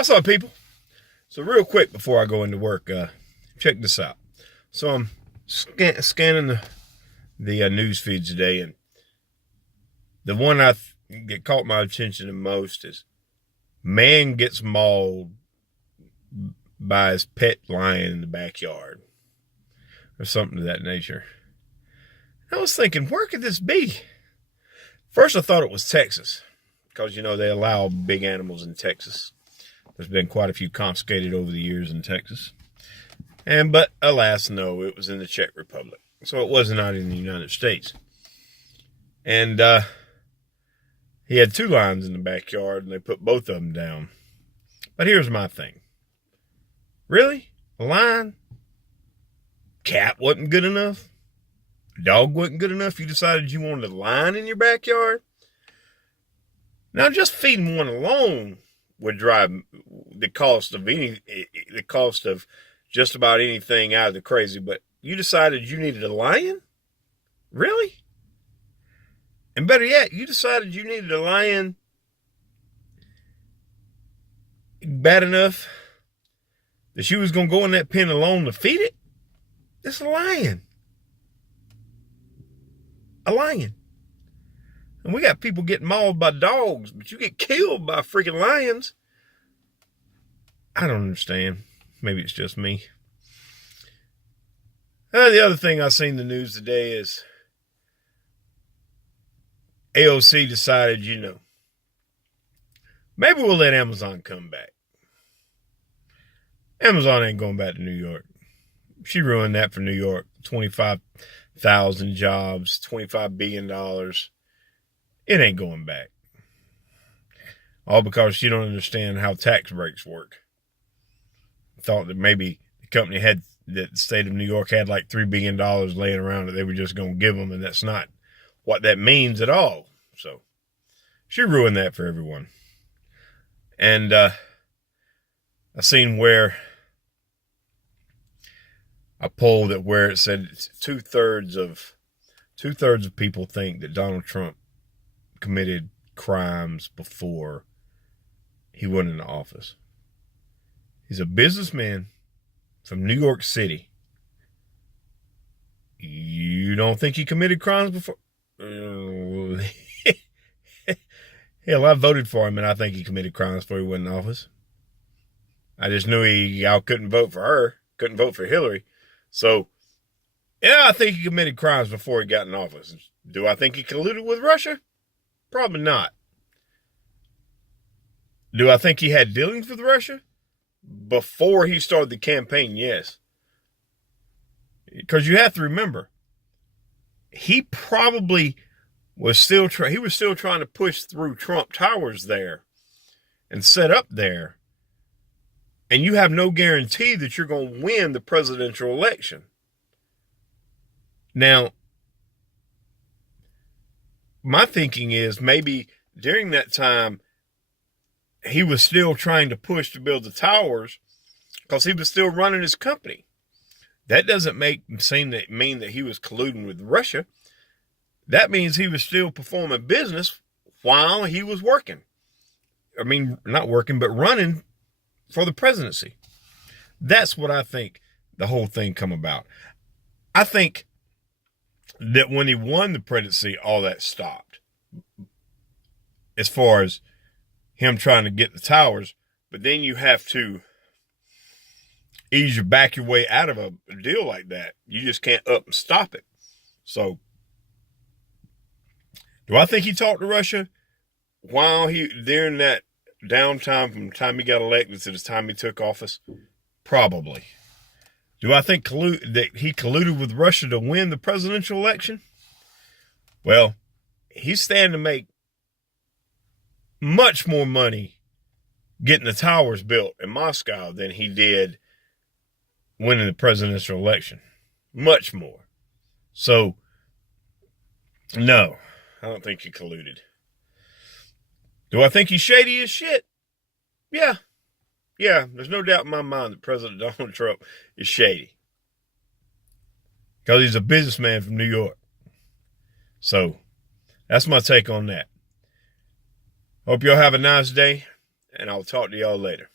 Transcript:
What's up, people? So real quick before I go into work, check this out. So I'm scanning the news feed today, and the one that caught my attention the most is man gets mauled by his pet lion in the backyard, or something of that nature. I was thinking, where could this be? First, I thought it was Texas, because they allow big animals in Texas. There's been quite a few confiscated over the years in Texas. But alas, no, it was in the Czech Republic. So it was not in the United States. And he had two lions in the backyard, and they put both of them down. But here's my thing. Really? A lion? Cat wasn't good enough? Dog wasn't good enough? You decided you wanted a lion in your backyard? Now, just feeding one alone would drive the cost of just about anything out of the crazy. But you decided you needed a lion? Really? And better yet, you decided you needed a lion bad enough that you was going to go in that pen alone to feed it? It's a lion. A lion. And we got people getting mauled by dogs, but you get killed by freaking lions. I don't understand. Maybe it's just me. The other thing I seen in the news today is AOC decided, maybe we'll let Amazon come back. Amazon ain't going back to New York. She ruined that for New York. 25,000 jobs, $25 billion. It ain't going back. All because she don't understand how tax breaks work. Thought that maybe that the state of New York had like $3 billion laying around that they were just going to give them, and that's not what that means at all. So she ruined that for everyone. And I seen where a poll where it said two-thirds of people think that Donald Trump committed crimes before he went into office. He's a businessman from New York City. You don't think he committed crimes before? Hell, I voted for him, and I think he committed crimes before he went in office. I just knew y'all couldn't vote for her, couldn't vote for Hillary. So, yeah, I think he committed crimes before he got in office. Do I think he colluded with Russia? Probably not. Do I think he had dealings with Russia? Before he started the campaign, yes. Because you have to remember, he probably was still trying to push through Trump Towers there and set up there. And you have no guarantee that you're going to win the presidential election. Now, my thinking is maybe during that time, he was still trying to push to build the towers because he was still running his company. That doesn't mean that he was colluding with Russia. That means he was still performing business while he was working. I mean, not working, but running for the presidency. That's what I think the whole thing come about. I think that when he won the presidency, all that stopped. As far as him trying to get the towers, but then you have to back your way out of a deal like that. You just can't up and stop it. So, do I think he talked to Russia during that downtime from the time he got elected to the time he took office? Probably. Do I think that he colluded with Russia to win the presidential election? Well, he's standing to make much more money getting the towers built in Moscow than he did winning the presidential election. Much more. So, no, I don't think he colluded. Do I think he's shady as shit? Yeah. Yeah, there's no doubt in my mind that President Donald Trump is shady. Because he's a businessman from New York. So, that's my take on that. Hope y'all have a nice day, and I'll talk to y'all later.